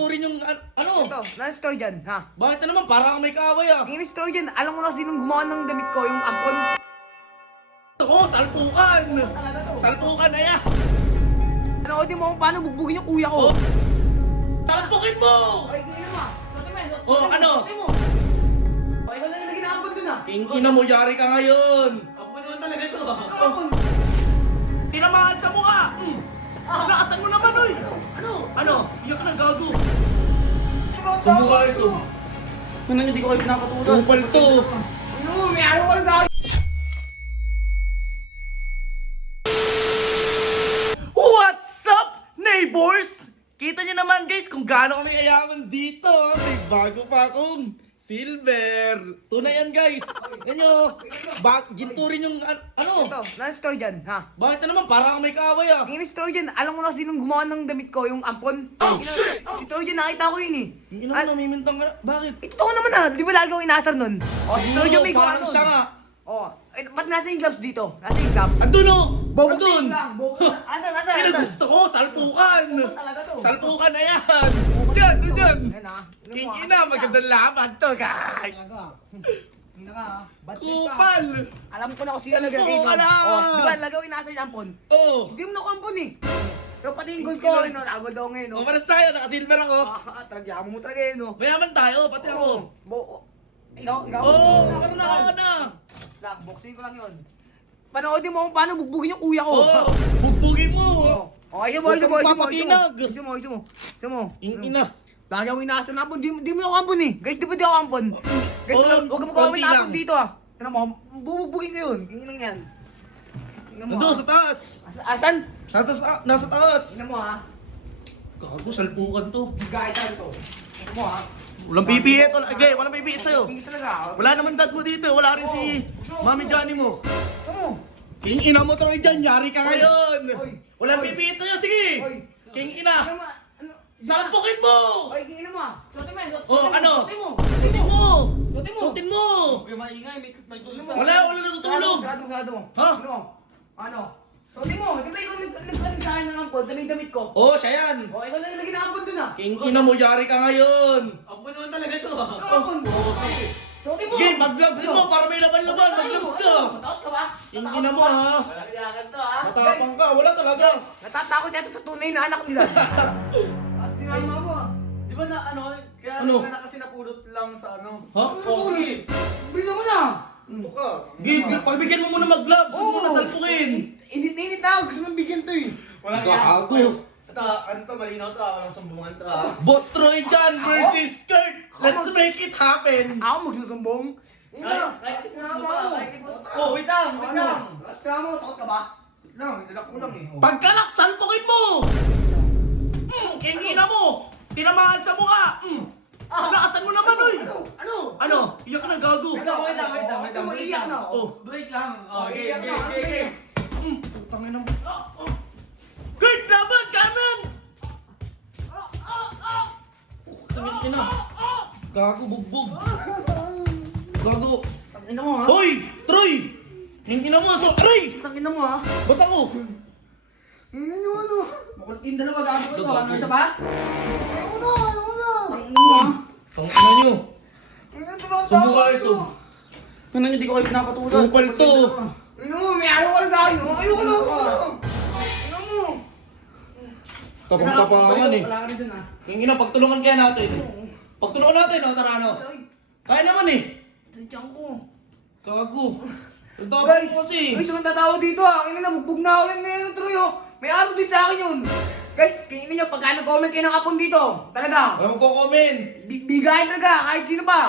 ginto rin yung ano? Ito, story dyan, ha? Bakit na naman? Parang may kaaway ah. Yung story dyan, alam ko na sinong gumawa ng damit ko, yung ampon. Ako, salpukan! Talaga to. Salpukan na yan! Panoodin mo kung paano bugbugin yung kuya ko. Oh. Salpukin mo! Ay, gino mo. Sote mo. Oh, ano? Sote mo. O, ikaw na yung lagi na ampon dun, ha? King ina mo, yari ka ngayon! Ampun naman talaga to. Ano ampon? Tinamaan sa mukha! Lakasan mo naman, oy! Ano? Ano? Iyak ka na, gago! Sumbuka kayo, sum. Ano hindi ko kayo pinapatulan? Kupal to! Ano mo, may araw ka sa akin. What's up, neighbors? Kita niyo naman guys kung gaano kami kayaman dito. May bago pa akong silver. Tunay yan guys. Yan nyo. Ginto rin yung ano? Ito, story dyan, ha? Bakit na naman? Parang may kaaway ah. Yung story dyan, alam ko na sinong gumawa ng damit ko, yung ampon. Oh, shit! Si story dyan, nakita ko yun eh. Yung ina mo namimintang ka na. Bakit? Ito ko naman ha, di ba lagi ako inasar nun? O, si story dyan may gawa parang nun. siya nga. O, ba't nasa yung gloves dito? Nasa yung gloves? Andun oh! Bubuksin Andun! lang, bubuksin. Asan? Sino gusto ko? Salpukan! Bubuksin talaga to. Salpukan na yan! Diyan, dyan! Ayan ha. King ina, magandang laban to guys! Tingnan ka ha. Bad trip ka. Kupal! Alam ko na kung sino Salpo nag-rate ka nun. na! O, di ba lagaw inasar yung ampon? Oh! Hindi mo na ko ampon eh. So pati yung gold ko, ano, nakagold ako ngayon, no? Oh, para sa'yo, naka-silver ako. Talaga mo talaga yun, no? Mayaman tayo, pati ako. Ikaw? Oo, ano na. Lang, boxing ko lang yun. Panoodin mo kung paano bugbugin yung kuya ko. Oo, bugbugin mo. Oh, ayun mo, Huwag ayun kang mo, ayun mo. papatinag. Ayun mo. Yung ina. Lagi ako inaasar na ampon. Di mo ako ampon eh. Guys, di ba di ako ampon? Guys, Oo, huwag mo konti comment na ampon lang. dito ah. Tignan mo, bubugbugin ko yun. Tingnan yan. Tingnan mo. Nandun ah. sa taas. Asan? Nasa taas. Tingnan mo ha. Gago, salpukan to. Gaitan to. Tingnan mo ha. Walang pipihit. Okay, walang pipihit sa'yo. Pingit talaga. Wala naman dad mo dito. Wala rin si Mami Johnny mo. Tingnan mo. King ina mo Troy dyan. Yari ka ngayon. Oy. Walang Oy. pipihit sa'yo. Sige. Oy. King ina. Tingnan mo, ano? Salpukin mo. Oy, tingnan mo ah. Sote mo. Oh, ano? Sote mo. Sutin mo. Sote mo. Sutin mo. Huwag maingay, may tulog sa... Wala natutulog. Sarado mo. Ha? Ano mo? Ano? Sote mo. Di ba ikaw nag-aling sa akin ng ampon sa may damit ko? Oh, siya yan. O, ikaw na ilagay ng ampon dun ah. King ina mo. Yari ka ngayon. Ampun naman talaga to. Ano ampon? Sote mo. Sige, mag-gloves din mo para may laban-laban. Mag-gloves ka. Matakot ka ba? King ina mo ha. Wala kailangan to ha. Matapang ka. Wala talaga. Natatakot yata sa tunay na anak nila. Tapos tinama mo ah. Di ba na ano, kaya Ano? ano? Kasi napulot lang sa ano. Ha? Oh, sige. Bilisan mo na. Ito ka. Pagbigyan mo muna mag-gloves. Huwag mo na salpukin. Init na. Gusto mong bigyan to eh. Wala Gago. Ito, ano to, malinaw to ha. Walang sumbungan to ha. Boss Troy Jan versus Kurt. Let's make it happen. Ako magsusumbong. Kahit boss mo pa, kahit boss mo. Oh, wait lang, wait lang. Last ka mo, takot ka ba? Lang, nilak mo lang eh. Pagkalak, salpukin mo. Kingina mo. Tinamaan sa mukha. Lakasan mo naman, oy. Ano? Ano? Iyak ka na, gago. Wait lang, wait lang, wait lang. Huwag ka maiiyak na. Oh. Break lang. Oh, Okay, game, game, game, game. Putangin ang... Kurt, laban! Kamen! Putangin ina. Gago, bugbog. Gago. Tangina mo ha? Hoy! Troy! Ina mo, so... Aray! Tangina mo ha? Ba't ako? Tingnan nyo ano? Makulit yung dalawa gago ko to. Ano isa ba? Ano na? Tangina mo ha? Tangina nyo. Tingnan mo na. Sumbuka kayo, sum. Ano hindi ko kayo pinapatulan? Kupal to. Tingnan mo, may araw ka sa akin. Ayoko na. Tingnan mo. Tapang-tapangan eh. Wala ka rin dun ha? Yung ina, pagtulungan kaya natin. Pagtulungan natin, oh, tara ano. Ay, Kaya naman eh. sadyan ko. Gago. Ang Guys, tapos kasi. guys, naman tatawa dito ah. Kaya na, bugbog na ako yun na yun, Troy oh. May araw din sa akin yun. Guys, kaya nyo, pagka nag-comment kayo ng apon dito, talaga, Ayaw ko comment. bigayan talaga, kahit sino pa.